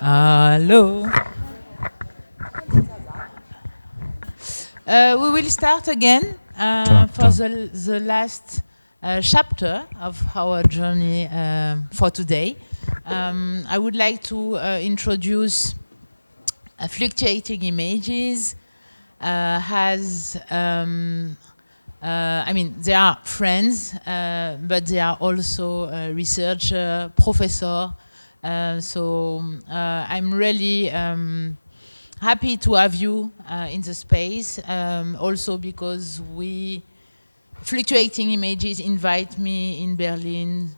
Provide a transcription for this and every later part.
Hello. We will start again for the last chapter of our journey for today. I would like to introduce fluctuating images. I mean, they are friends, but they are also a researcher, professor. So I'm really happy to have you in the space, also because Fluctuating Images invite me in Berlin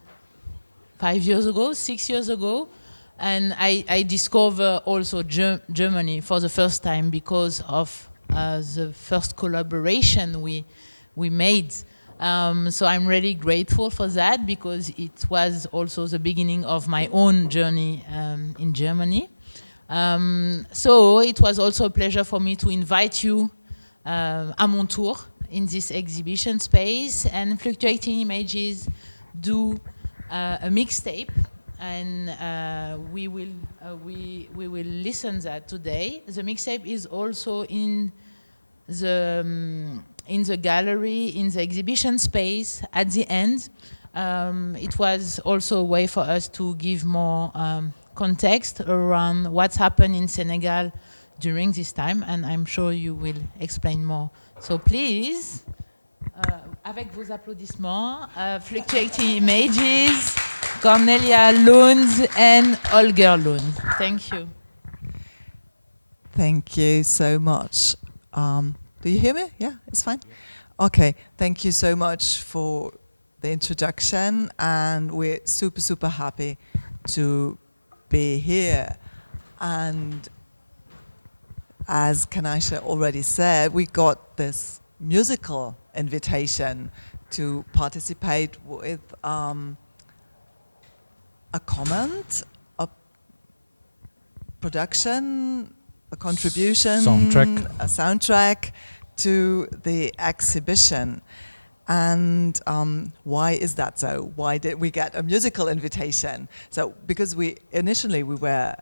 5 years ago, 6 years ago, and I discovered also Germany for the first time because of the first collaboration we made. So I'm really grateful for that because it was also the beginning of my own journey in Germany. So it was also a pleasure for me to invite you à mon tour in this exhibition space. And Fluctuating Images do a mixtape, and we will listen that today. The mixtape is also in the gallery, in the exhibition space at the end. It was also a way for us to give more context around what's happened in Senegal during this time, and I'm sure you will explain more. So please, avec vos applaudissements, Fluctuating Images, Cornelia Lund and Holger Lund. Thank you. Thank you so much. Do you hear me? Yeah, it's fine? Okay, thank you so much for the introduction, and we're super, super happy to be here. And as Ken Aicha already said, we got this musical invitation to participate with a comment, a production, a contribution, a soundtrack to the exhibition. And why is that so? Why did we get a musical invitation? So because we were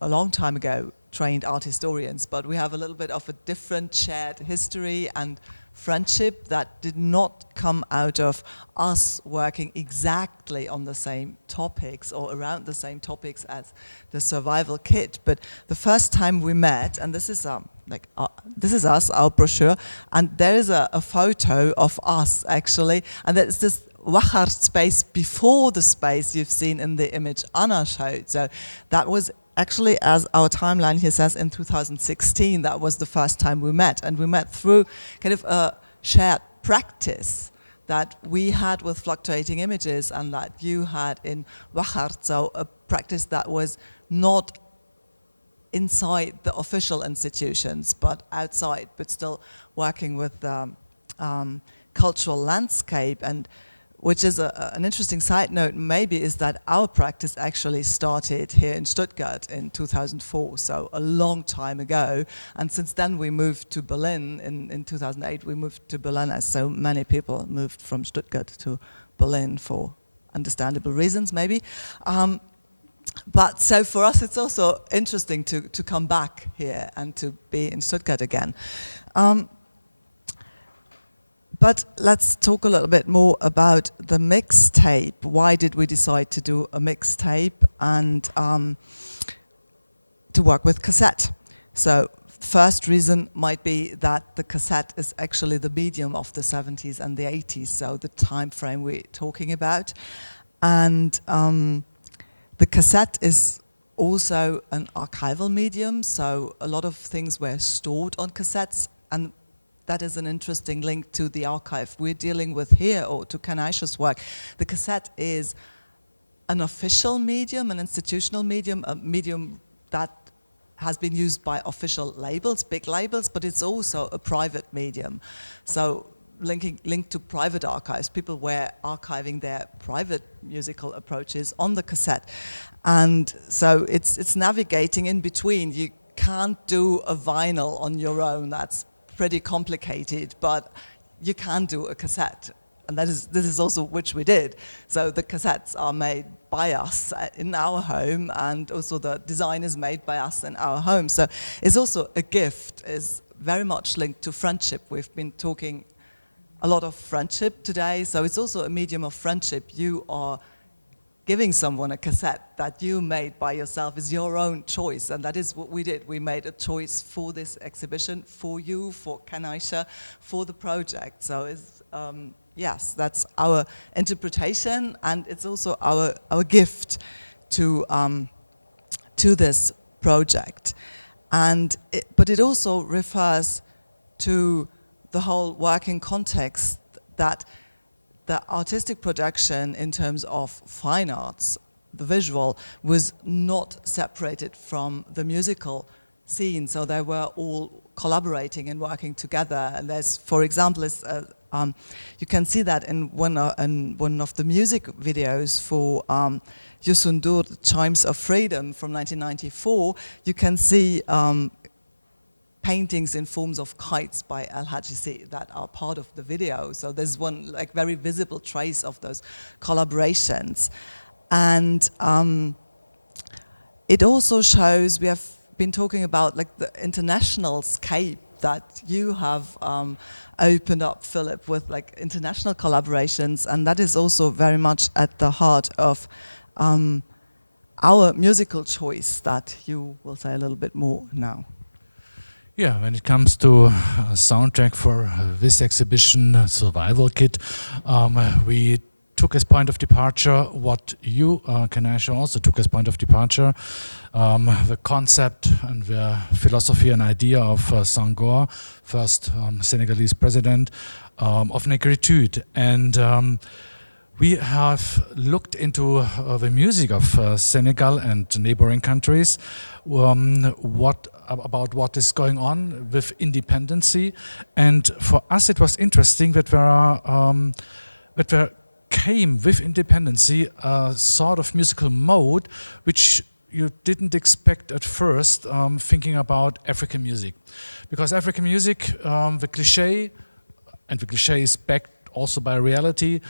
a long time ago trained art historians, but we have a little bit of a different shared history and friendship that did not come out of us working exactly on the same topics or around the same topics as the survival kit. But the first time we met, and this is this is us, our brochure, and there is a photo of us actually, and there's this Wachart space before the space you've seen in the image Anna showed. So that was actually, as our timeline here says, in 2016, that was the first time we met. And we met through kind of a shared practice that we had with fluctuating images and that you had in Wachart. So a practice that was not inside the official institutions, but outside, but still working with the cultural landscape. And which is an interesting side note maybe is that our practice actually started here in Stuttgart in 2004, so a long time ago. And since then we moved to Berlin. In 2008 we moved to Berlin, as so many people moved from Stuttgart to Berlin for understandable reasons maybe. But so for us it's also interesting to come back here and to be in Stuttgart again. But let's talk a little bit more about the mixtape. Why did we decide to do a mixtape and to work with cassette? So first reason might be that the cassette is actually the medium of the 70s and the 80s, so the time frame we're talking about. And the cassette is also an archival medium, so a lot of things were stored on cassettes, and that is an interesting link to the archive we're dealing with here, or to Ken Aicha's work. The cassette is an official medium, an institutional medium, a medium that has been used by official labels, big labels, but it's also a private medium. So linked to private archives. People were archiving their private musical approaches on the cassette. And so it's navigating in between. You can't do a vinyl on your own. That's pretty complicated, but you can do a cassette. And this is also which we did. So the cassettes are made by us in our home, and also the design is made by us in our home. So it's also a gift, is very much linked to friendship. We've been talking a lot of friendship today, so it's also a medium of friendship. You are giving someone a cassette that you made by yourself, is your own choice, and that is what we did. We made a choice for this exhibition, for you, for Ken Aicha, for the project. So it's, yes, that's our interpretation, and it's also our gift to this project. But it also refers to the whole working context, that the artistic production in terms of fine arts, the visual, was not separated from the musical scene. So they were all collaborating and working together. And there's, for example, you can see that in one of the music videos for Youssou N'Dour, Chimes of Freedom from 1994. You can see paintings in forms of kites by Ken Aicha Sy that are part of the video. So there's one like very visible trace of those collaborations. And it also shows, we have been talking about like the international scape that you have opened up, Philip, with like international collaborations, and that is also very much at the heart of our musical choice that you will say a little bit more now. Yeah, when it comes to a soundtrack for this exhibition, Survival Kit, we took as point of departure what you, Ken Aicha, also took as point of departure, the concept and the philosophy and idea of Senghor, first Senegalese president, of Négritude. And we have looked into the music of Senegal and neighboring countries, about what is going on with independency. And for us it was interesting that there came with independency a sort of musical mode which you didn't expect at first, thinking about African music. Because African music, the cliché, and the cliché is backed also by reality,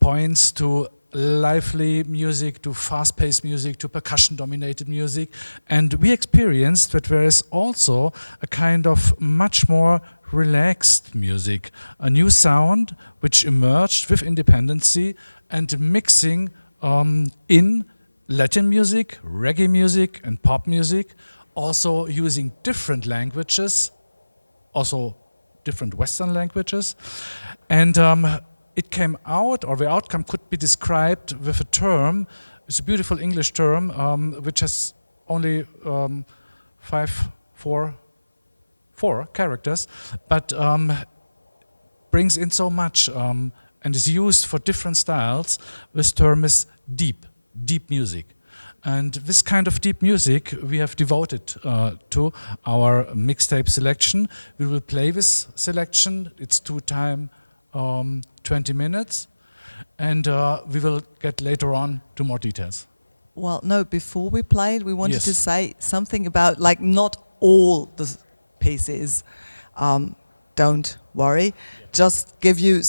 points to lively music, to fast-paced music, to percussion-dominated music. And we experienced that there is also a kind of much more relaxed music, a new sound which emerged with independency and mixing in Latin music, reggae music and pop music, also using different languages, also different Western languages. And it came out, or the outcome could be described with a term. It's a beautiful English term, which has only four characters, but brings in so much and is used for different styles. This term is deep music. And this kind of deep music we have devoted to our mixtape selection. We will play this selection. It's 2 times 20 minutes, and we will get later on to more details. Well, no, before we played, we wanted to say something about, like, not all the pieces, don't worry, just give you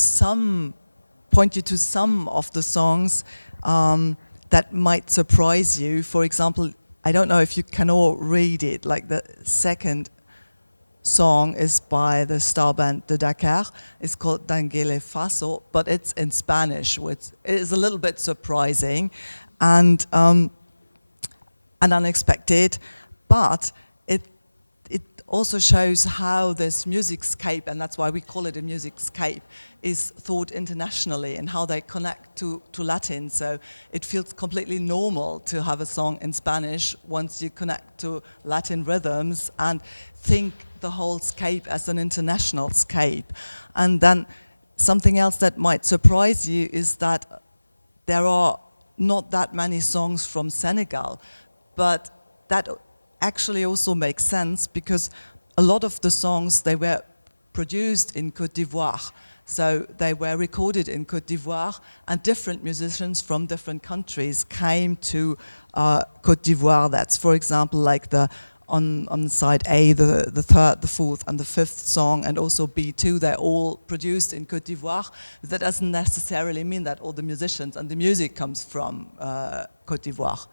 point you to some of the songs that might surprise you. For example, I don't know if you can all read it, like the second song is by the star band de Dakar. It's called Danguele Faso, but it's in Spanish, which is a little bit surprising and unexpected, but it also shows how this musicscape, and that's why we call it a musicscape, is thought internationally and how they connect to Latin. So it feels completely normal to have a song in Spanish once you connect to Latin rhythms and think the whole scape as an international scape. And then something else that might surprise you is that there are not that many songs from Senegal, but that actually also makes sense because a lot of the songs, they were produced in Côte d'Ivoire. So they were recorded in Côte d'Ivoire, and different musicians from different countries came to Côte d'Ivoire. That's, for example, like on side A, the third, the fourth, and the fifth song, and also B2, they're all produced in Côte d'Ivoire. That doesn't necessarily mean that all the musicians and the music comes from Côte d'Ivoire.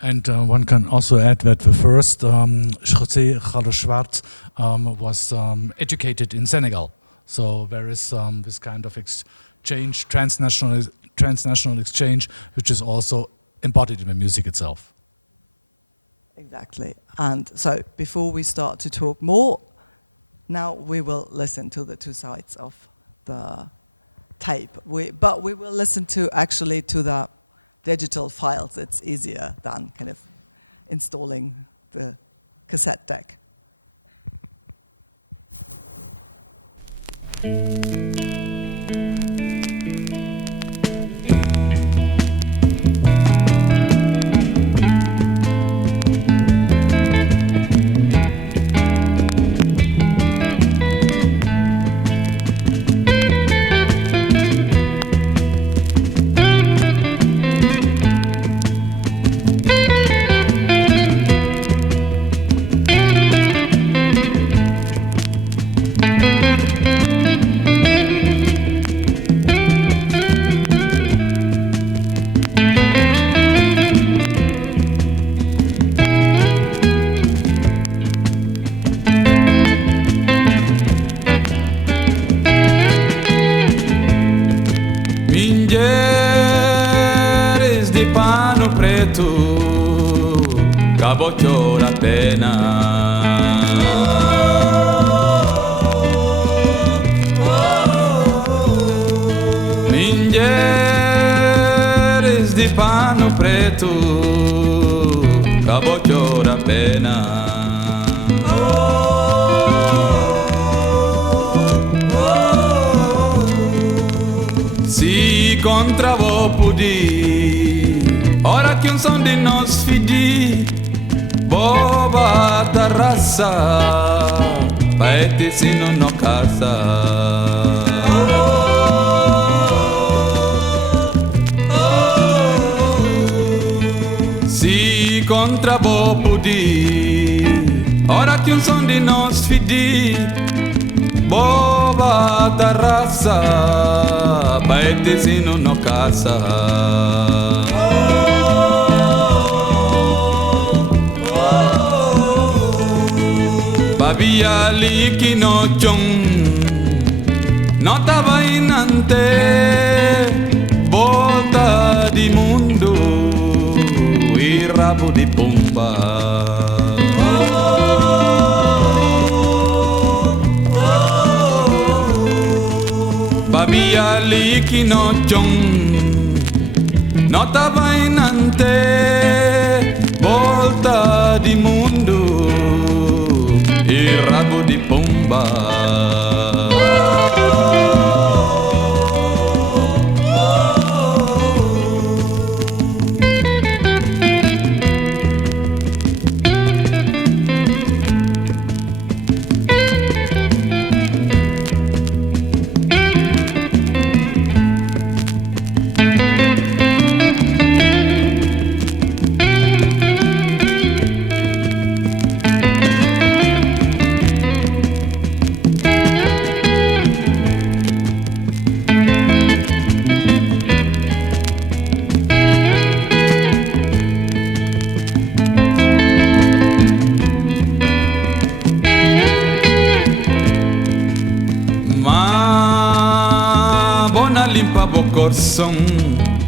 And one can also add that the first José Schwartz was educated in Senegal. So there is this kind of exchange, transnational exchange, which is also embodied in the music itself. Exactly. And so before we start to talk more, now we will listen to the two sides of the tape. But we will listen to the digital files. It's easier than kind of installing the cassette deck. Cabochor a pena. Mingeres de pano preto, cabochor a pena. Si contra vo pudi, ora che un son di nos fidi, boba terraça, paete sino no casa. Si contra bo pudi, ora che un son di nos fidi, boba terraça, paete sino no casa. Babia liki no chong, nota vainante, volta di mundo, il rabo di pomba. Babia liki no chong, nota vainante, volta di mundo, il rabo di pomba. Limpa bokorson,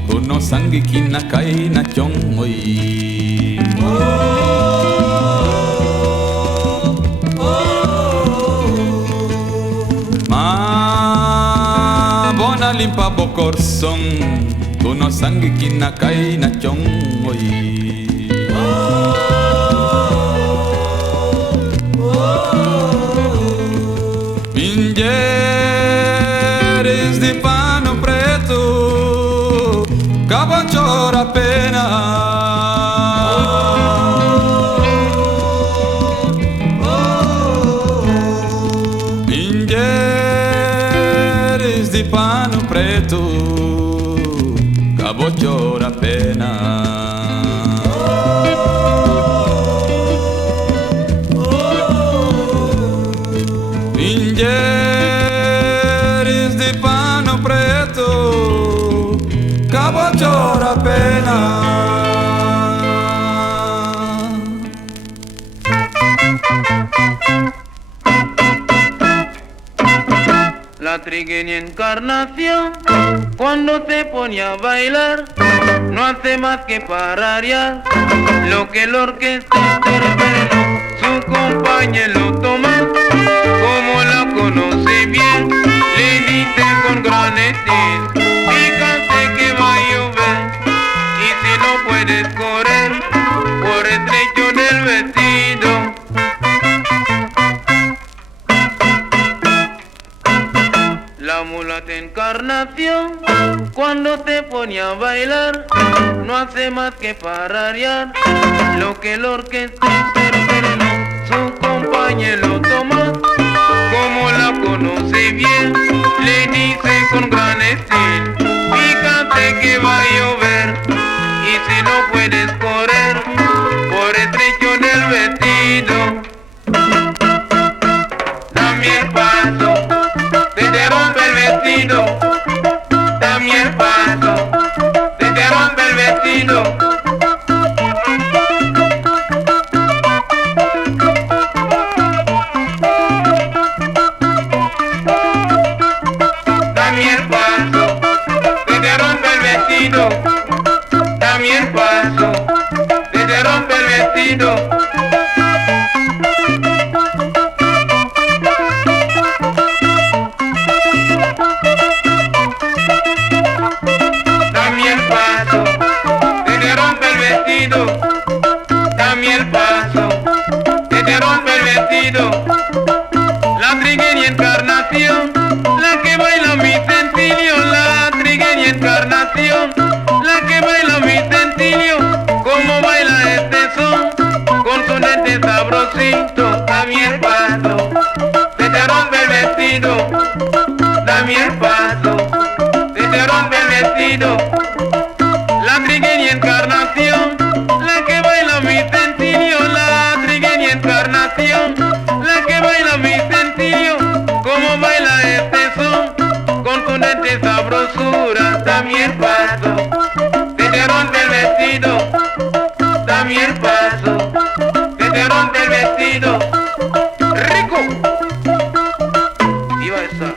turno sangi kina kai na chong oi. Ma bona limpa bokorson, turno sangi kina kai na chong oi. Mingeres de pano preto, cabochor a pena. Mingeres preto, cabo chora pena. Ningeres de pano preto, cabo chora pena. La trigueña encarnación, cuando se pone a bailar, no hace más que pararear lo que la orquesta interpretó. Su compañero toma, como la conoce bien, le dice con gran estilo, fíjate que va a llover, y si no puedes correr por el trecho del vestido. La mulata encarnación, cuando te pone a bailar, no hace más que pararear lo que la orquesta interpretó. Su compañero toma, como la conoce bien, le dice con gran estilo, fíjate que va a llover, y si no puedes correr por el trecho del vestido, dame el paso. Te rompe el vestido, dame el paso, te rompe el vestido. Dame el paso, te rompe el vestido, dame el paso, te rompe el vestido. Dame el paso, que te rompe el vestido. La trigueña encarnación, la que baila mi centinio. La trigueña encarnación, la que baila mi centinio. Como baila este son, con su nete sabrosito. Dame el paso, que te rompe el vestido. Dame el paso, que te rompe el vestido. La trigueña encarnación, la que baila mi centinio. La trigueña encarnación, la que baila mi centinio. Como baila este son, con su nete sabrosura. Dame el paso, que te rompe el vestido. Dame el paso, que te rompe el vestido. ¡Rico! Iba esa.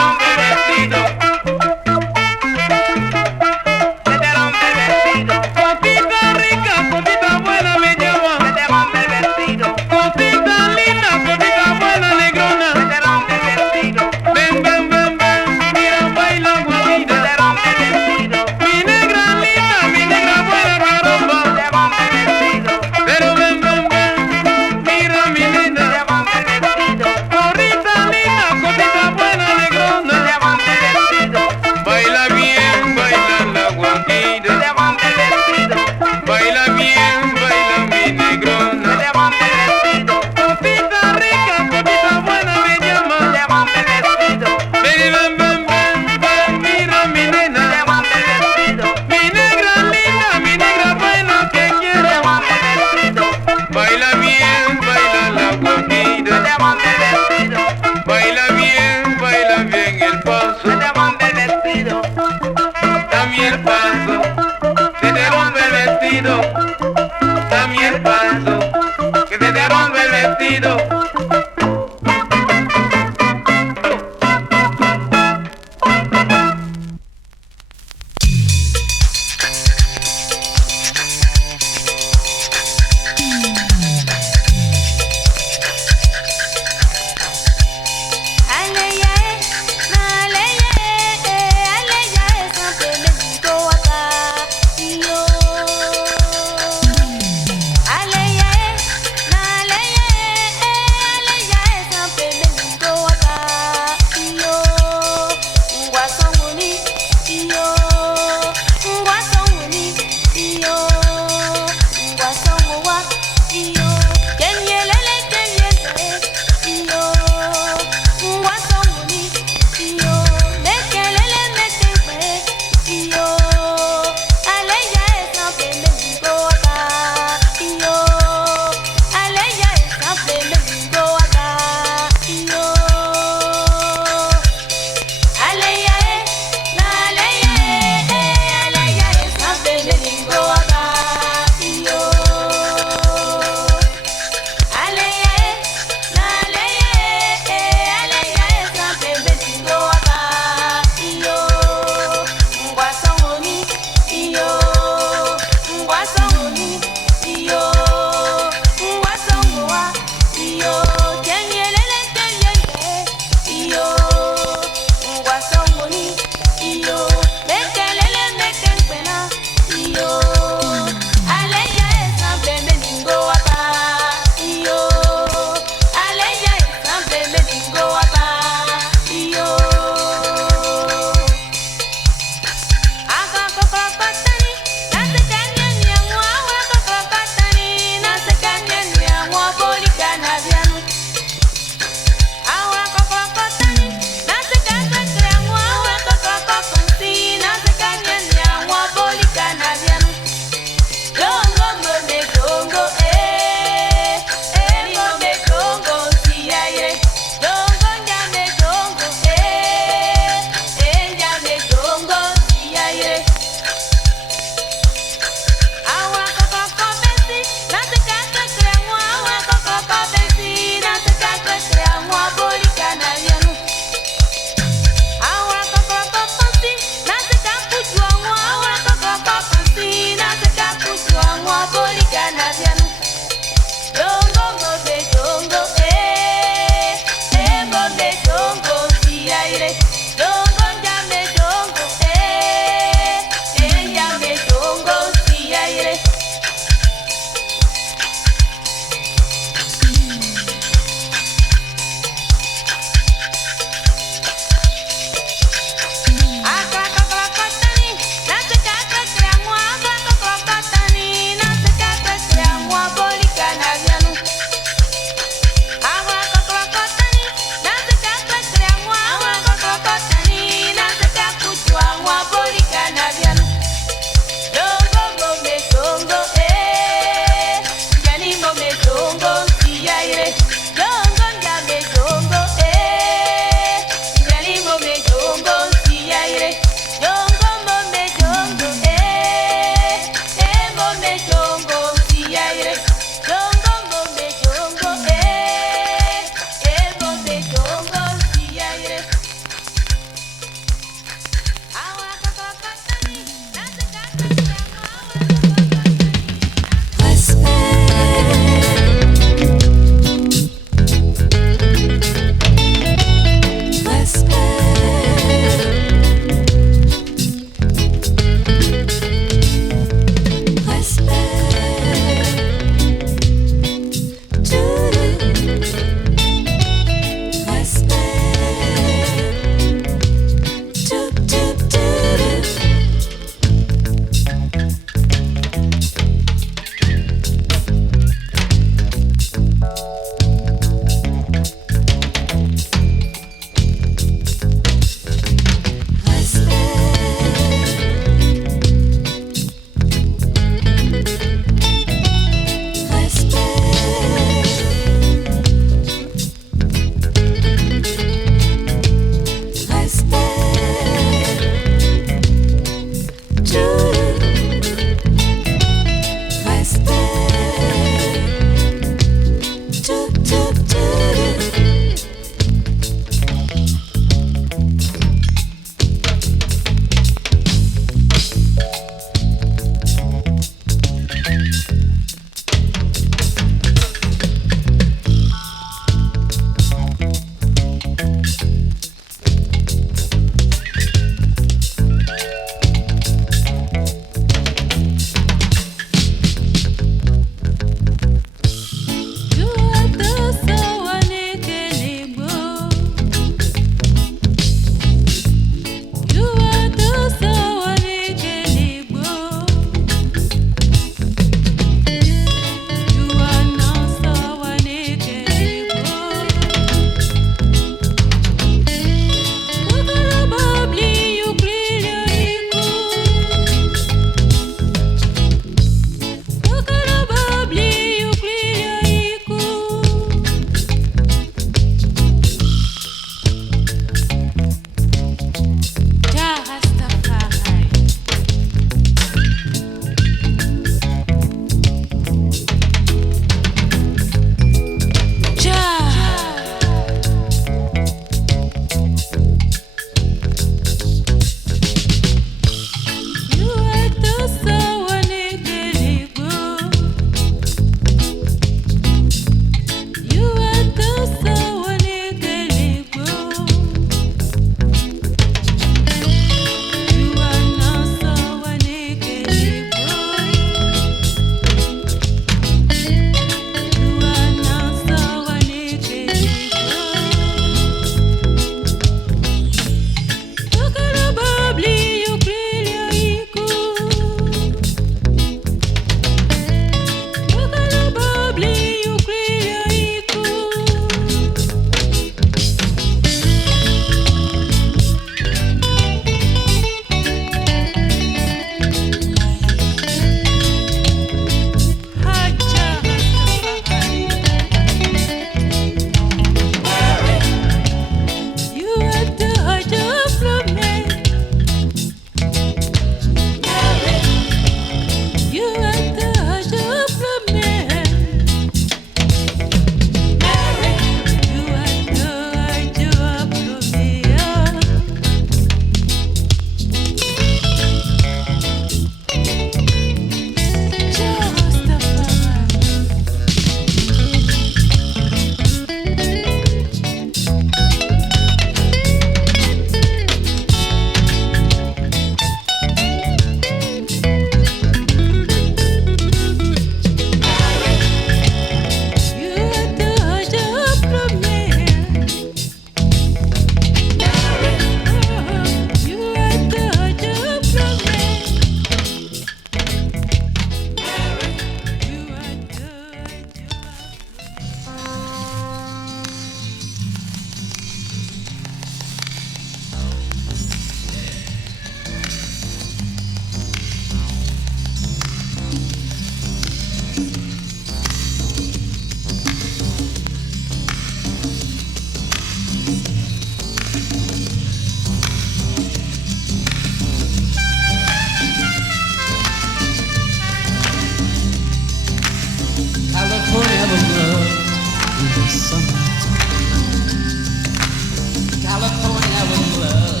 California with love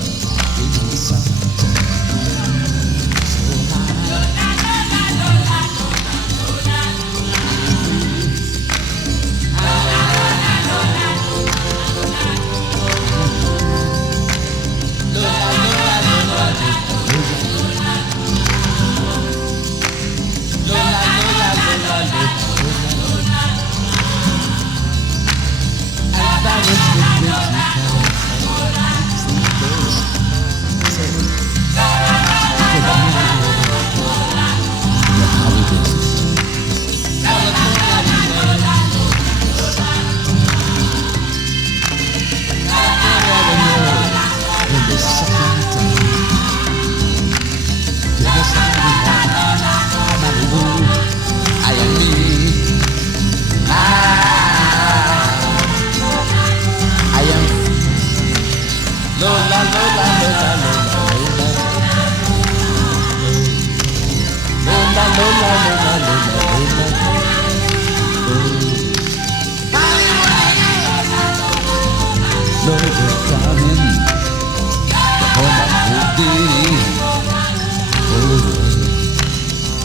in the summertime. So high. And you breathe. I am me. I am Lola, Lola, Lola, Lola, Lola, Lola, Lola, Lola, Lola, coming, the home of Houdini, oh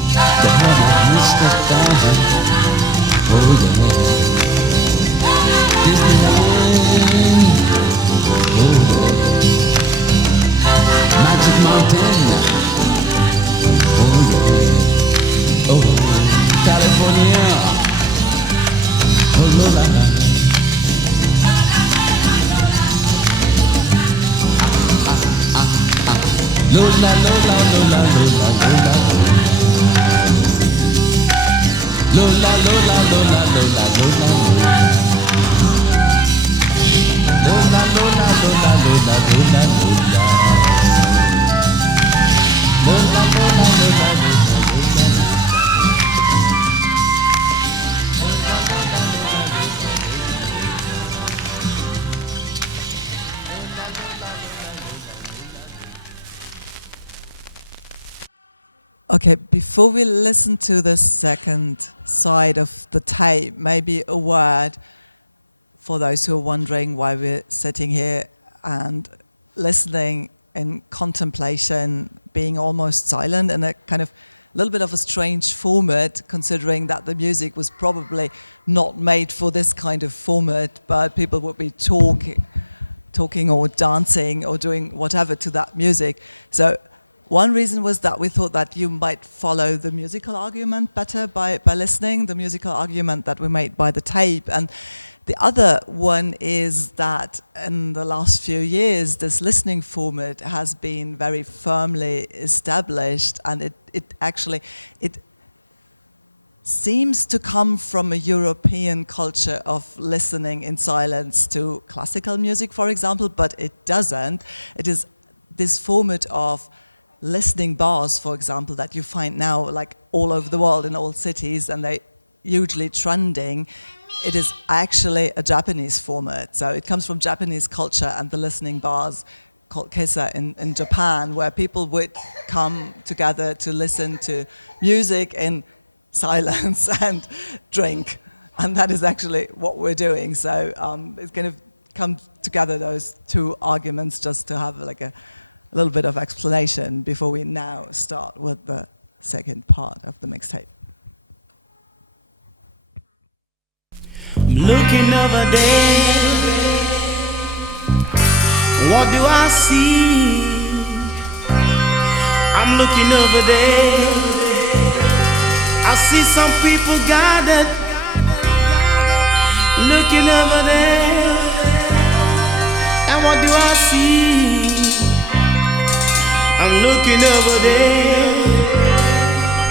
yeah, the home of Mr. Fan, oh yeah, Disneyland, oh yeah, Magic Mountain, oh yeah, oh California, oh Lola. Lola, Lola, Lola, Lola, Lola, Lola, Lola, Lola, Lola, Lola, Lola, Lola, Lola, Lola, Lola, Lola, Lola, Lola, Lola. Okay, before we listen to the second side of the tape, maybe a word for those who are wondering why we're sitting here and listening in contemplation, being almost silent in a kind of little bit of a strange format, considering that the music was probably not made for this kind of format, but people would be talking or dancing or doing whatever to that music. So one reason was that we thought that you might follow the musical argument better by listening, the musical argument that we made by the tape. And the other one is that in the last few years, this listening format has been very firmly established, and it actually seems to come from a European culture of listening in silence to classical music, for example, but it doesn't. It is this format of listening bars, for example, that you find now like all over the world in all cities, and they're hugely trending. It is actually a Japanese format. So it comes from Japanese culture and the listening bars called kesa in Japan, where people would come together to listen to music in silence and drink. And that is actually what we're doing. So it's going to come together, those two arguments, just to have like a little bit of explanation before we now start with the second part of the mixtape. I'm looking over there. What do I see? I'm looking over there. I see some people gathered. Looking over there. And what do I see? I'm looking over there.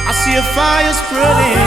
I see a fire spreading.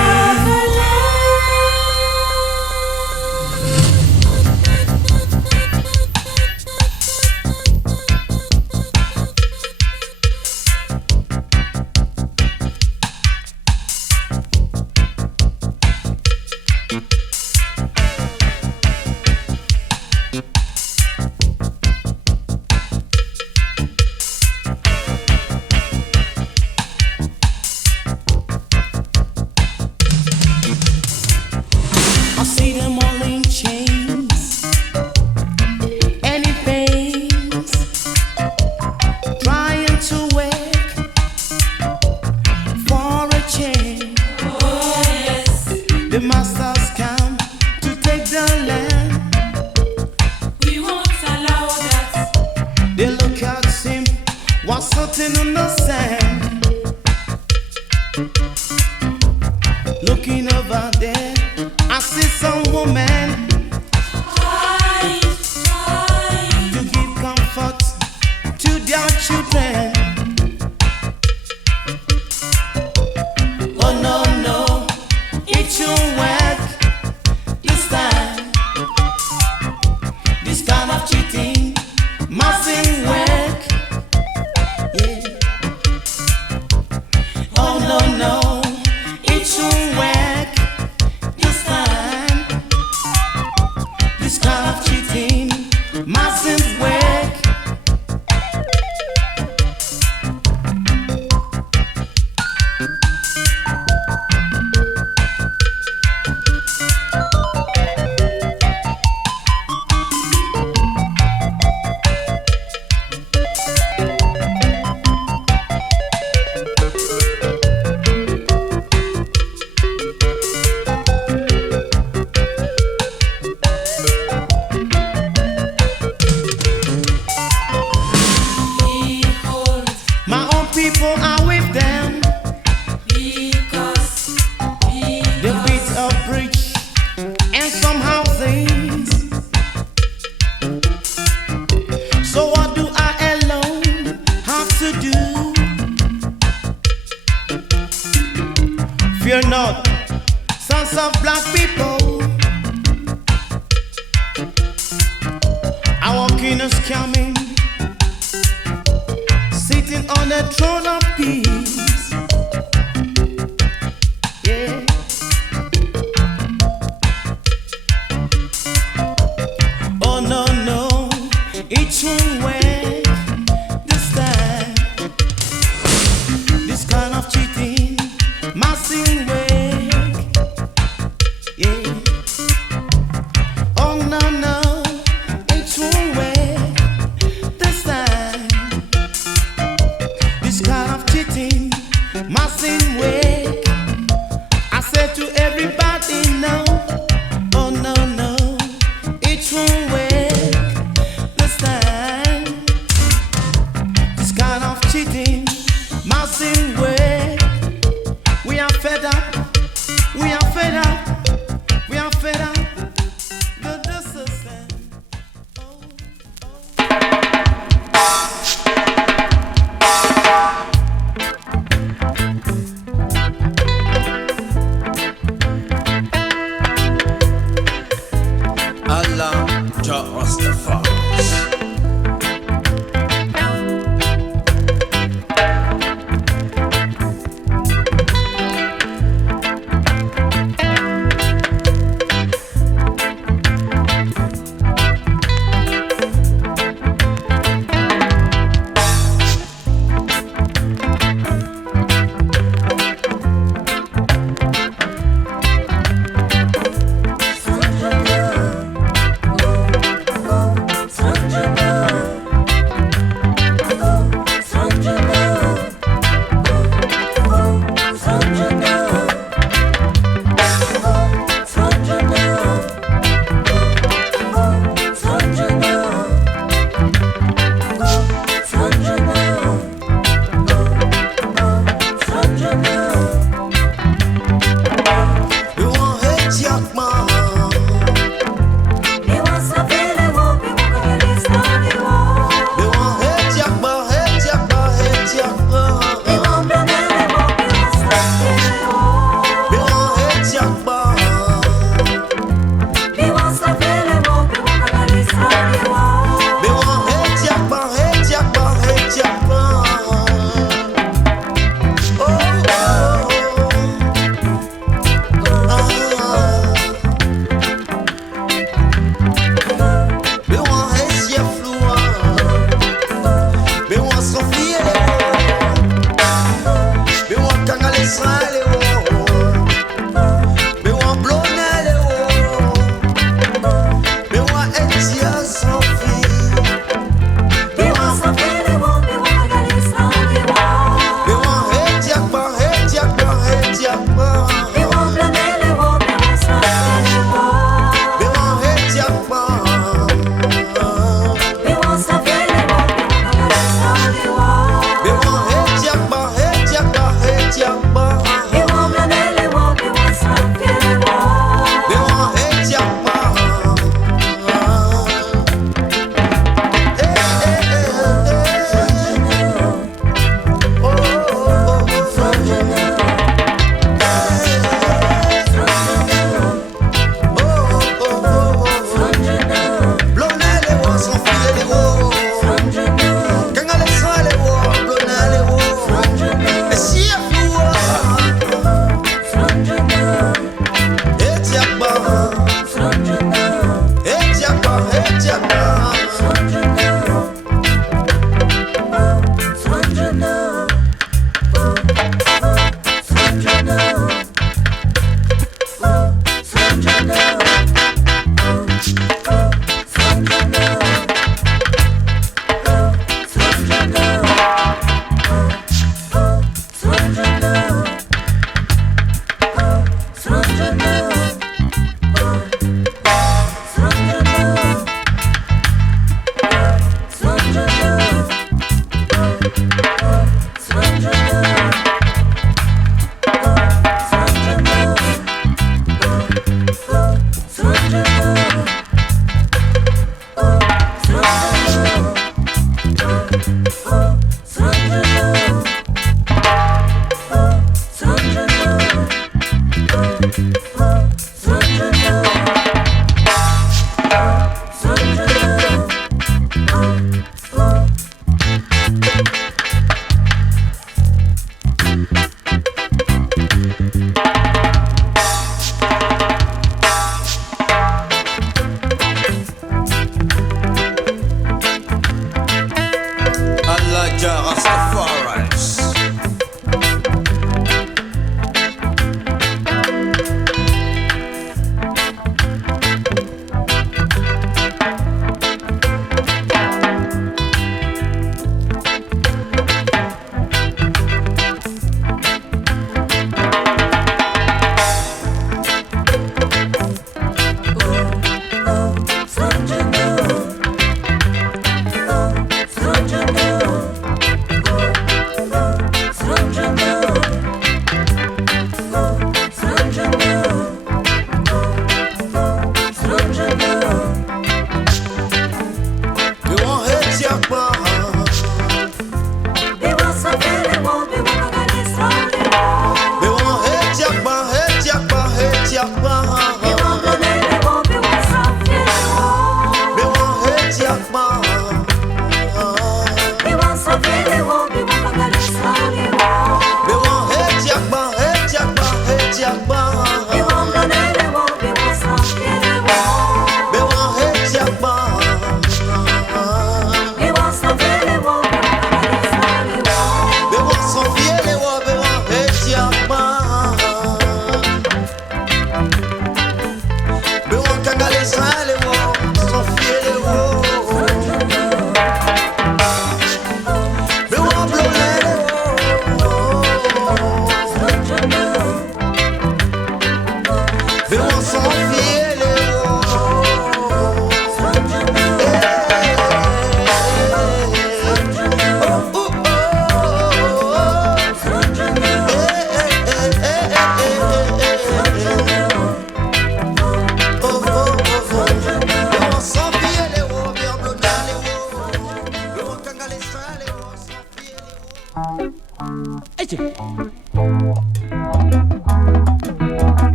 kind of cheating mustn't work. My own people are with them. They beat a bridge and some houses. So what do I alone have to do? Fear not, sons of black people. Our king is coming, sitting on the throne of peace. Yeah. Oh no, no, it won't work this time. This kind of cheating mustn't work. Yeah. Oh no, no, it won't work this time. This kind of cheating mustn't work. I said to everybody, no. Oh no, no, it won't work this time. This kind of cheating mustn't work. We are fed up. We are fed up. We are fed up. The system. Allah Rastafari.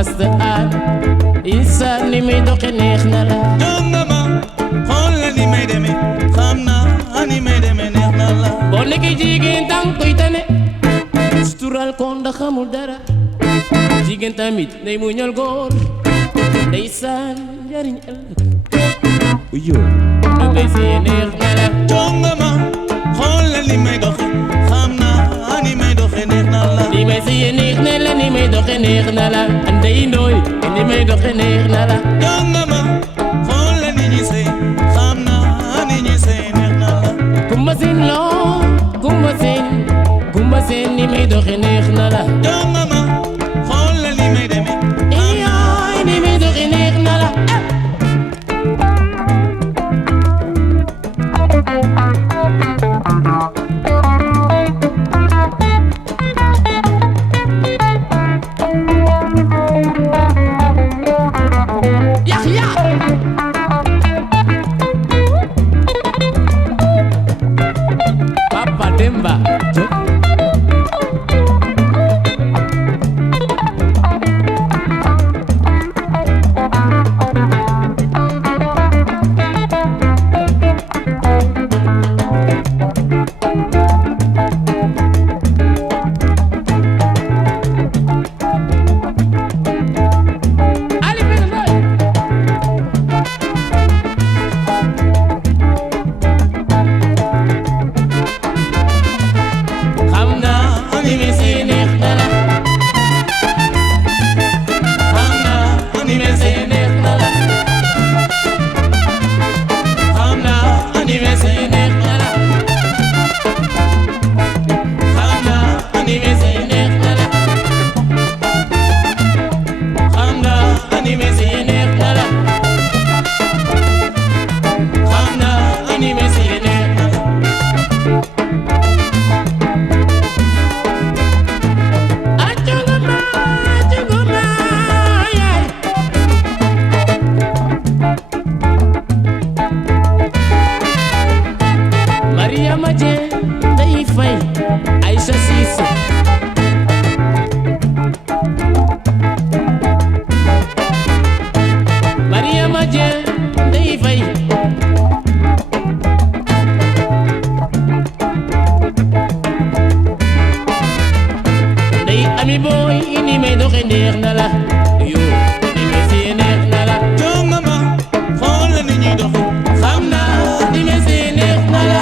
Master and inside ni may doxe neex na la Donga ma xoolal ni may demee xam naa ni may demee neex na la boo nekkee jigéen dang koy tane sutural ko ndax xamul dara jigéen tamit day muñal góor ndeysaan njariñ ëllëg uyo lu ngay see neex na la Donga ma xoolal ni may doxe xam naa ni may doxe neex na la ni may see neex na la ni may doxe neex na la ndey ndooy ni may doxe neex na la Donga ma xoolal ni ñuy sey xam naa ni ñuy sey neex na la kumba seen loo kumba seen ni may doxe neex na la Donga ma xoolal ni may demee iyaay ni may doxe neex na la Papa Demba Aicha Sy Mariama Dieng Ndeye Faye Ndeye Ami Boy ni may doxe neex na la yo ni may si neex na la Donga ma xoolal ni ñuy doxe xam naa ni may si neex na la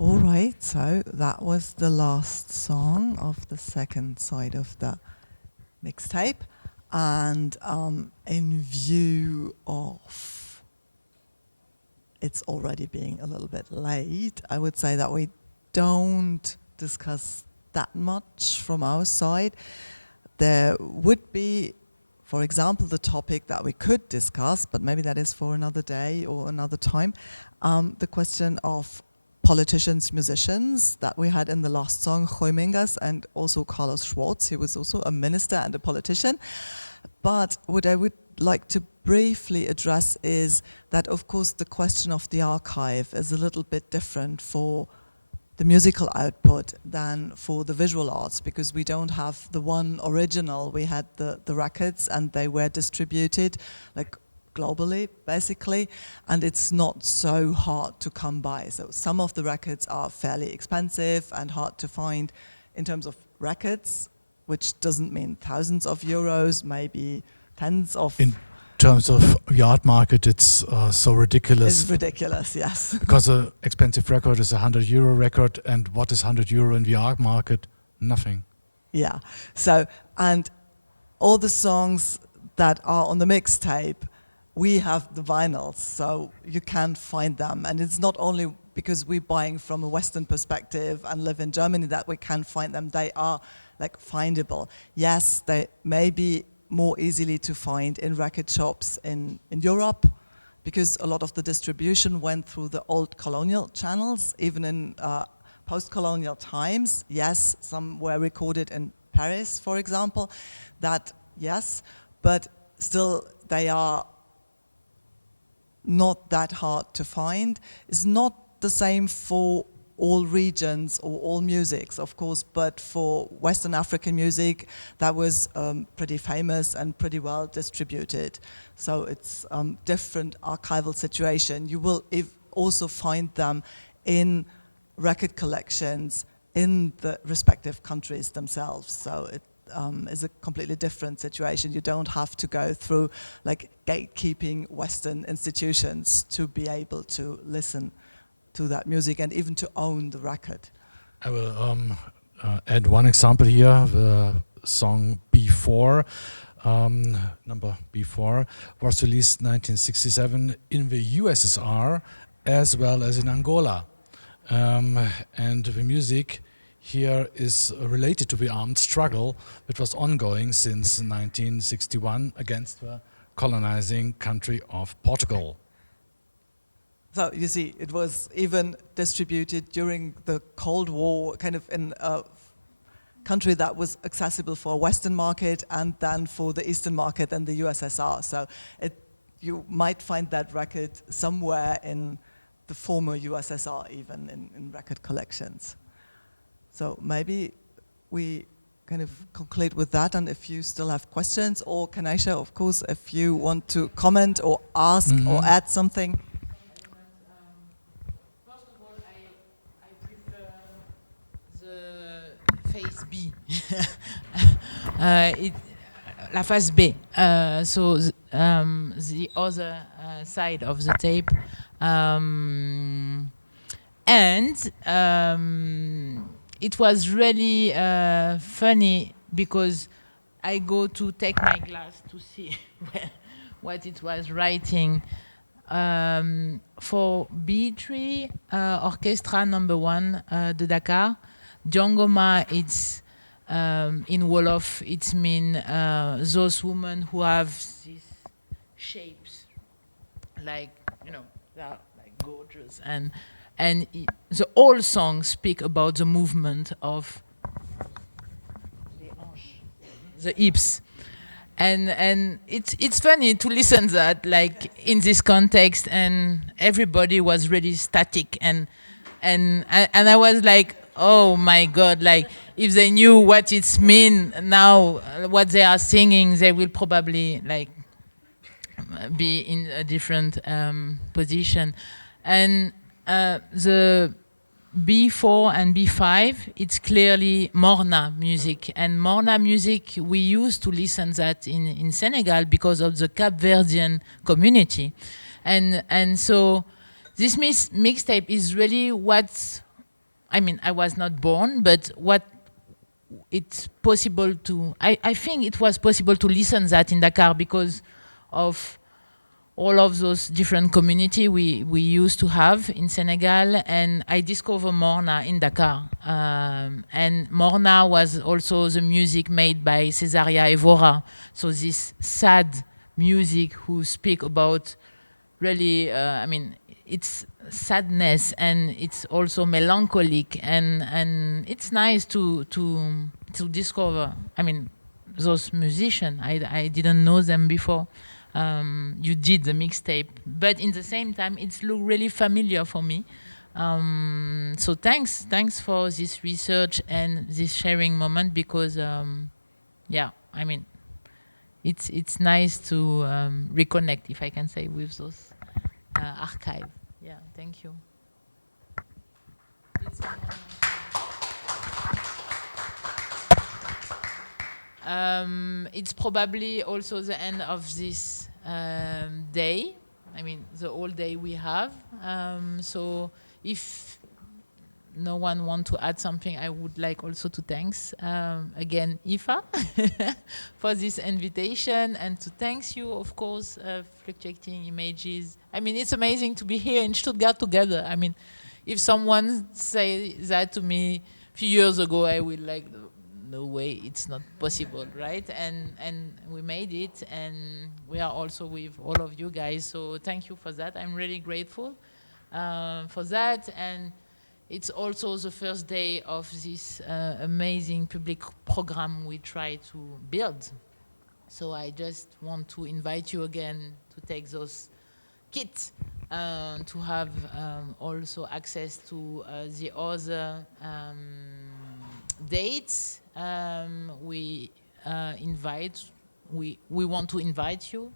All right, so that was the last song of the second side of the mixtape. And in view of it's already being a little bit late, I would say that we don't discuss that much from our side. There would be, for example, the topic that we could discuss, but maybe that is for another day or another time, the question of politicians, musicians that we had in the last song, Joimingas, and also Carlos Schwartz. He was also a minister and a politician. But what I would like to briefly address is that, of course, the question of the archive is a little bit different for the musical output than for the visual arts, because we don't have the one original. We had the records, and they were distributed like globally, basically, and it's not so hard to come by. So some of the records are fairly expensive and hard to find in terms of records, which doesn't mean thousands of euros, maybe tens of... In terms of the art market, it's so ridiculous. It's ridiculous, yes. Because an expensive record is a €100 record, and what is €100 in the art market? Nothing. Yeah, so, and all the songs that are on the mixtape, we have the vinyls, so you can find them. And it's not only because we're buying from a Western perspective and live in Germany that we can find them. They are like findable. Yes, they may be more easily to find in record shops in Europe, because a lot of the distribution went through the old colonial channels, even in post-colonial times. Yes, some were recorded in Paris, for example. That, yes, but still they are not that hard to find. It's not the same for all regions or all musics, of course, but for Western African music, that was pretty famous and pretty well distributed. So it's different archival situation. You will also find them in record collections in the respective countries themselves. So it is a completely different situation. You don't have to go through like gatekeeping Western institutions to be able to listen to that music and even to own the record. I will add one example here. The song B4, number B4, was released 1967 in the USSR as well as in Angola. And the music here is related to the armed struggle that was ongoing since 1961 against the colonizing country of Portugal. So you see, it was even distributed during the Cold War, kind of in a country that was accessible for a Western market and then for the Eastern market and the USSR. So you might find that record somewhere in the former USSR, even in record collections. So maybe we kind of conclude with that, and if you still have questions, or Ken Aicha, of course, if you want to comment or ask or add something. First of all, I prefer the face B, la face B. So the other side of the tape, and it was really funny because I go to take my glass to see what it was writing. For B3 Orchestra number 1 de Dakar, Djongoma, it's in Wolof, it means those women who have these shapes, like, you know, they are like gorgeous, and the whole song speak about the movement of the hips, and it's funny to listen that like in this context, and everybody was really static, and I was like, oh my God, like if they knew what it's mean now, what they are singing, they will probably like be in a different position. And the B4 and B5, it's clearly Morna music. And Morna music, we used to listen that in Senegal because of the Cap Verdean community. And so this mixtape is really what I mean, I was not born, but what it's possible to, I think it was possible to listen that in Dakar because of all of those different community we used to have in Senegal, and I discovered Morna in Dakar. And Morna was also the music made by Césaria Evora. So this sad music who speak about really, I mean, it's sadness and it's also melancholic, and it's nice to discover. I mean, those musicians, I didn't know them before. You did the mixtape, but in the same time, it's look really familiar for me. So thanks for this research and this sharing moment, because yeah, I mean, it's nice to reconnect, if I can say, with those archive. Yeah, thank you. It's probably also the end of this day. I mean, the whole day we have. So if no one wants to add something, I would like also to thanks again IFA for this invitation, and to thanks you, of course, Fluctuating Images. I mean, it's amazing to be here in Stuttgart together. I mean, if someone say that to me a few years ago, I would like, no way, it's not possible, right? And we made it, and we are also with all of you guys. So thank you for that. I'm really grateful for that. And it's also the first day of this amazing public program we try to build. So I just want to invite you again to take those kits, to have also access to the other dates. We want to invite you.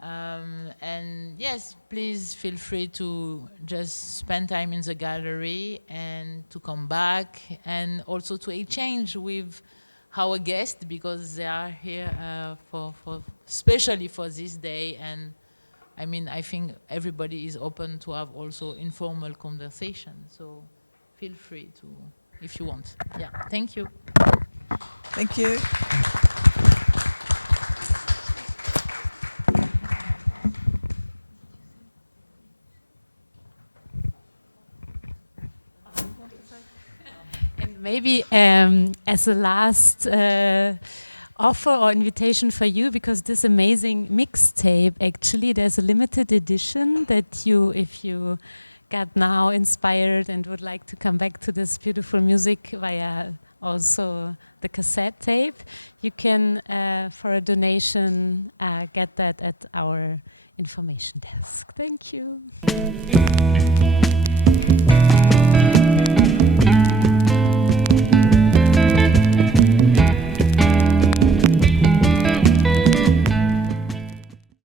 And yes, please feel free to just spend time in the gallery and to come back, and also to exchange with our guests, because they are here for especially for this day. And I mean, I think everybody is open to have also informal conversation. So feel free to, if you want. Yeah, thank you. Thank you. And maybe as a last offer or invitation for you, because this amazing mixtape, actually, there's a limited edition that you, if you got now inspired and would like to come back to this beautiful music via also the cassette tape, you can, for a donation, get that at our information desk. Thank you.